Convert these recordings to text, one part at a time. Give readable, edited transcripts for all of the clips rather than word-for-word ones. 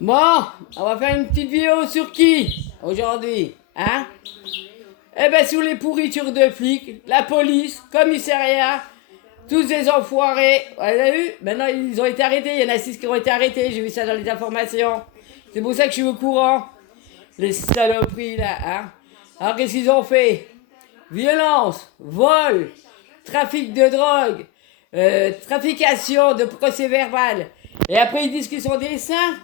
Bon, on va faire une petite vidéo sur qui aujourd'hui, hein? Eh ben sur les pourritures de flics, la police, commissariat, tous des enfoirés. Vous avez vu? Maintenant ils ont été arrêtés, il y en a 6 qui ont été arrêtés, j'ai vu ça dans les informations. C'est pour ça que je suis au courant. Les saloperies là, hein? Alors qu'est-ce qu'ils ont fait? Violence, vol, trafic de drogue, trafication de procès-verbal. Et après ils disent qu'ils sont des saints.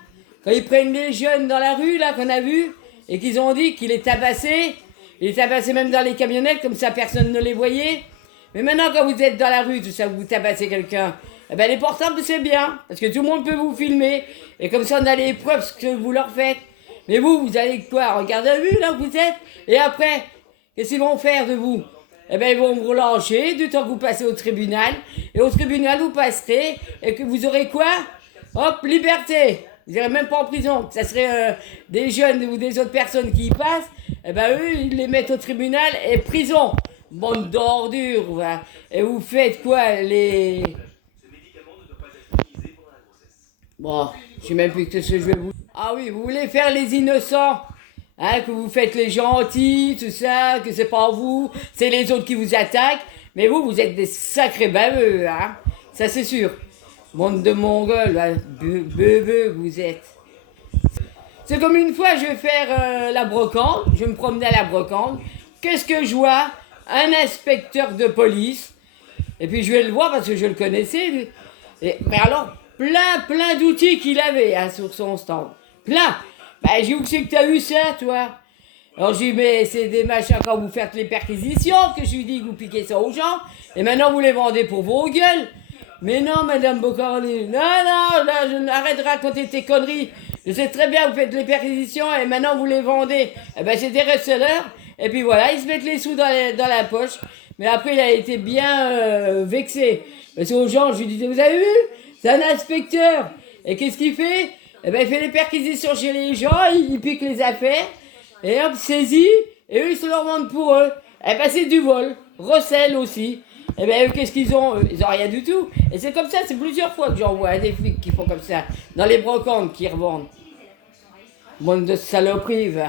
Quand ils prennent les jeunes dans la rue, là, qu'on a vu, et qu'ils ont dit qu'il est tabassé, il est tabassé même dans les camionnettes, comme ça personne ne les voyait. Mais maintenant, quand vous êtes dans la rue, tout ça, vous tabassez quelqu'un, eh ben les portables, c'est bien, parce que tout le monde peut vous filmer, et comme ça, on a les preuves ce que vous leur faites. Mais vous allez quoi? Regardez la vue, là, où vous êtes, et après, qu'est-ce qu'ils vont faire de vous? Eh bien, ils vont vous relâcher du temps que vous passez au tribunal, et au tribunal, vous passerez, et que vous aurez quoi? Hop, liberté! Ils n'iraient même pas en prison. Ça serait des jeunes ou des autres personnes qui y passent. Eh ben eux, ils les mettent au tribunal et prison. Bande d'ordures. Voilà. Et vous faites quoi les... Bon, je sais même plus ce que je vais vous... Ah oui, vous voulez faire les innocents. Hein, que vous faites les gentils, tout ça, que c'est pas vous, c'est les autres qui vous attaquent. Mais vous êtes des sacrés baveux, hein. Ça c'est sûr. Bande de Mongols, beuh, vous êtes. C'est comme une fois, je vais faire la brocante, je me promenais à la brocante. Qu'est-ce que je vois? Un inspecteur de police. Et puis je vais le voir parce que je le connaissais. Mais alors, plein d'outils qu'il avait hein, sur son stand. Plein. Ben, j'ai dit, où c'est que t'as eu ça, toi? Alors j'ai dit, mais c'est des machins quand vous faites les perquisitions que je lui dis que vous piquez ça aux gens. Et maintenant vous les vendez pour vos gueules. Mais non, Madame Bocardi, non, là, arrête de raconter tes conneries. Je sais très bien, vous faites les perquisitions et maintenant vous les vendez. Eh ben, c'est des receleurs. Et puis voilà, ils se mettent les sous dans la poche. Mais après, il a été bien vexé. Parce qu'aux gens, je lui disais, vous avez vu? C'est un inspecteur. Et qu'est-ce qu'il fait? Eh ben, il fait les perquisitions chez les gens, il pique les affaires. Et hop, saisit. Et eux, ils se leur vendent pour eux. Eh ben, c'est du vol. Recel aussi. Eh bien, eux, qu'est-ce qu'ils ont? Ils ont rien du tout. Et c'est comme ça, c'est plusieurs fois que j'en vois des flics qui font comme ça. Dans les brocantes qui revendent. Bande de saloperies, va.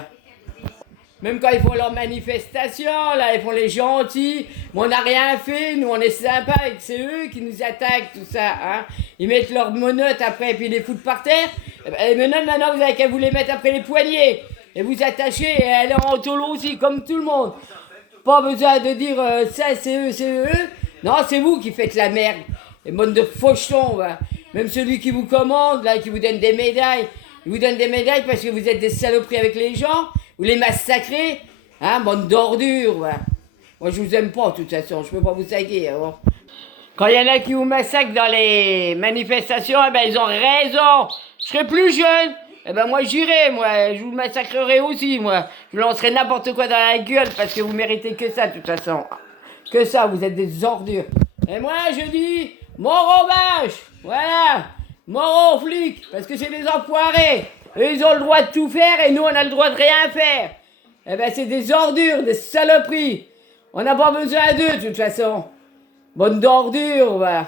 Même quand ils font leurs manifestations, là, ils font les gentils. Mais on n'a rien fait, nous, on est sympa, et c'est eux qui nous attaquent, tout ça, hein. Ils mettent leurs menottes après, et puis ils les foutent par terre. Eh ben, les menottes, maintenant, vous avez qu'à vous les mettre après les poignets. Et vous attachez, et elle est en tôle aussi, comme tout le monde. Pas besoin de dire ça, c'est eux. Non, c'est vous qui faites la merde. Les bonnes de fauchons, va. Même celui qui vous commande, là, qui vous donne des médailles. Il vous donne des médailles parce que vous êtes des saloperies avec les gens. Vous les massacrez. Hein, bande d'ordures, va. Moi, je vous aime pas, de toute façon. Je peux pas vous saquer, alors. Quand il y en a qui vous massacrent dans les manifestations, eh ben, ils ont raison. Je serai plus jeune. Eh ben, moi, j'irai, moi. Je vous massacrerai aussi, moi. Je vous lancerai n'importe quoi dans la gueule parce que vous méritez que ça, de toute façon. Que ça, vous êtes des ordures. Et moi, je dis, mort aux vaches. Voilà. Mort aux flics. Parce que c'est des enfoirés. Eux, ils ont le droit de tout faire et nous, on a le droit de rien faire. Eh ben, c'est des ordures, des saloperies. On n'a pas besoin d'eux, de toute façon. Bonne d'ordure, va.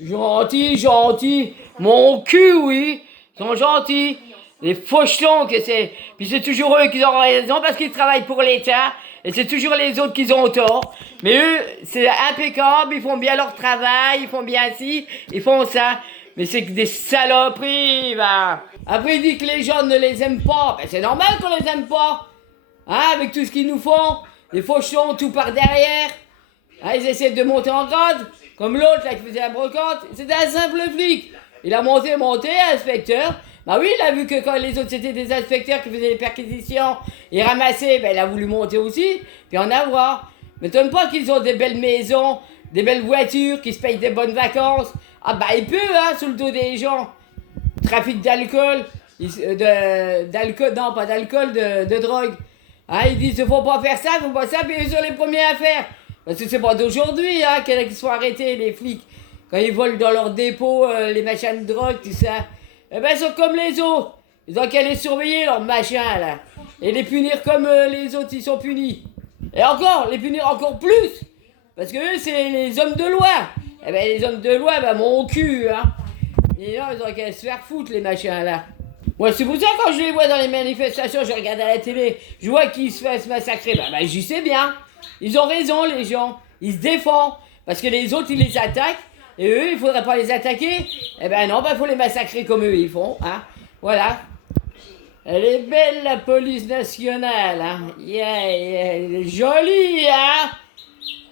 Gentil. Mon cul, oui. Ils sont gentils. Les fauchons que c'est. Puis c'est toujours eux qui ont raison parce qu'ils travaillent pour l'État. Et c'est toujours les autres qui ont tort. Mais eux, c'est impeccable. Ils font bien leur travail. Ils font bien ci. Ils font ça. Mais c'est que des saloperies, va. Après, il dit que les gens ne les aiment pas. Ben, c'est normal qu'on les aime pas. Hein, avec tout ce qu'ils nous font. Les fauchons, tout par derrière. Ah, ils essaient de monter en grade, comme l'autre là qui faisait la brocante. C'était un simple flic. Il a monté, inspecteur. Bah oui, il a vu que quand les autres c'était des inspecteurs qui faisaient les perquisitions et ramassaient, ben il a voulu monter aussi, puis en avoir. M'étonne pas qu'ils ont des belles maisons, des belles voitures, qu'ils se payent des bonnes vacances. Ah bah il peut, hein, sous le dos des gens. Trafic d'alcool, d'alcool, non pas d'alcool, de drogue. Hein, ils disent, faut pas faire ça, faut pas ça, puis ils sont les premiers à faire. Parce que c'est pas d'aujourd'hui hein, qu'ils sont arrêtés, les flics. Quand ils volent dans leur dépôt, les machins de drogue, tout ça. Eh ben, ils sont comme les autres. Ils ont qu'à les surveiller, leurs machins, là. Et les punir comme les autres, ils sont punis. Et encore, les punir encore plus. Parce que eux, c'est les hommes de loi. Eh ben, les hommes de loi, ben, mon cul, hein. Et non, ils ont qu'à se faire foutre, les machins là. Moi, c'est pour ça quand je les vois dans les manifestations, je regarde à la télé, je vois qu'ils se fassent massacrer. Bah, j'y sais bien. Ils ont raison, les gens. Ils se défendent. Parce que les autres, ils les attaquent. Et eux, il faudrait pas les attaquer. Eh ben non, bah faut les massacrer comme eux, ils font. Hein. Voilà. Elle est belle, la police nationale. Hein. Yeah, elle est jolie, hein.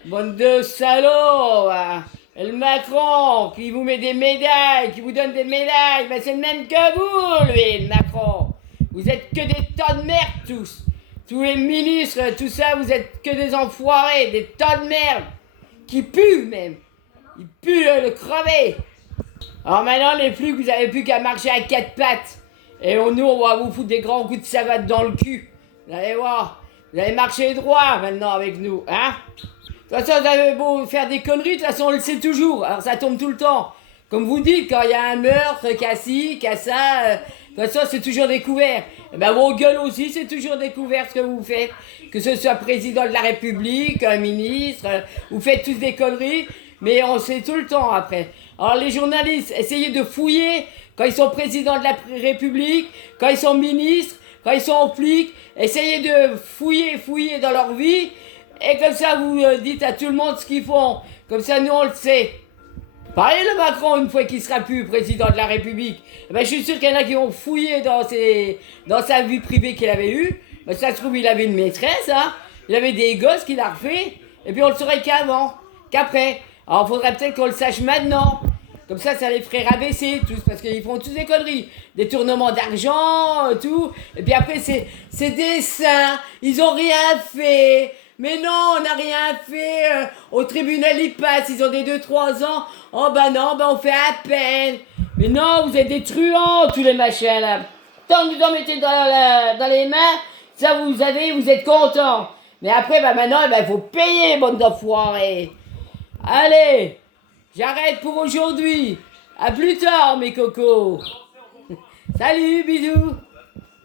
Bande de salauds, hein. Et le Macron qui vous met des médailles, qui vous donne des médailles, ben c'est le même que vous, lui, le Macron. Vous êtes que des tas de merde, tous. Tous les ministres, tout ça, vous êtes que des enfoirés, des tas de merde. Qui puent, même. Ils puent le crever. Alors maintenant, les flics, vous avez plus qu'à marcher à quatre pattes. Et nous, on va vous foutre des grands coups de savate dans le cul. Vous allez voir. Vous allez marcher droit, maintenant, avec nous, hein. De toute façon, vous avez beau faire des conneries, de toute façon, on le sait toujours. Alors, ça tombe tout le temps. Comme vous dites, quand il y a un meurtre, qu'à ci, qu'à ça, de toute façon, c'est toujours découvert. Et ben, vos gueules aussi, c'est toujours découvert ce que vous faites. Que ce soit président de la République, un ministre, vous faites tous des conneries, mais on sait tout le temps après. Alors, les journalistes, essayez de fouiller quand ils sont présidents de la République, quand ils sont ministres, quand ils sont flics. Essayez de fouiller dans leur vie. Et comme ça, vous dites à tout le monde ce qu'ils font. Comme ça, nous, on le sait. Pareil, le Macron, une fois qu'il sera plus président de la République, eh ben, je suis sûr qu'il y en a qui vont fouiller dans sa vie privée qu'il avait eue. Ben, ça se trouve, il avait une maîtresse, hein. Il avait des gosses qu'il a refait. Et puis, on le saurait qu'après. Alors, il faudrait peut-être qu'on le sache maintenant. Comme ça les ferait rabaisser tous, parce qu'ils font tous des conneries. Détournement d'argent, tout. Et puis après, c'est des saints. Ils ont rien fait. Mais non, on n'a rien fait. Au tribunal, ils passent. Ils ont des 2-3 ans. Oh bah non, bah on fait à peine. Mais non, vous êtes des truands, tous les machins là. Tant que vous en mettez dans les mains, ça vous êtes contents. Mais après, bah maintenant, il faut payer, bande d'enfoirés. Allez, j'arrête pour aujourd'hui. À plus tard, mes cocos. Salut, bisous.